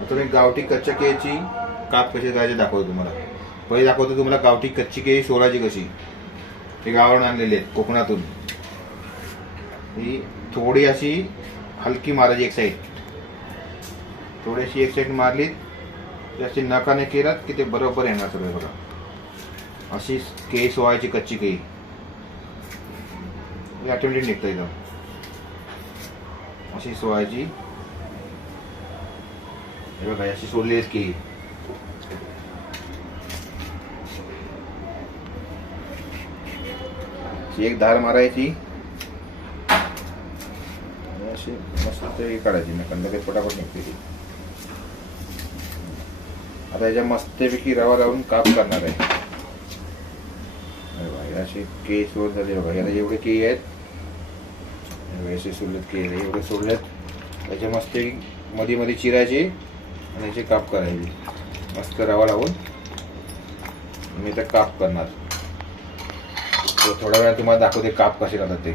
आता एक गावठी कच्च्या केळीची काप कशी करायची दाखवतो तुम्हाला. पहिले दाखवतो तुम्हाला गावठी कच्ची केळी सोलायची कशी. हे गावावरून आणलेली आहेत कोकणातून. ही थोडी अशी हलकी मारायची एक साईड, थोडीशी एक साईड मारली अशी नकाने केलात की ते बरोबर येणार सगळं. बघा अशी केळी सोळायची कच्ची केळी ही ऑटोमॅटिक निघतं एकदम. अशी सोळायची. हे बघा अशी सोडली की एक धार मारायची अशी मस्त हे काढायची ना कंदके पटापट निघते ती. आता याच्या मस्तपैकी रवा लावून काप करणार आहे. अशी केळी सोड झाली बघा. याला एवढे केळी आहेत, असे सोडलेत केळी एवढे सोडलेत. त्याच्या मस्त मध्ये मध्ये चिरायचे आणि याचे काप करायचे. मस्त रवा लावून मी तर काप करणार. थोड्या वेळा तुम्हाला दाखवते काप कसे करतात ते.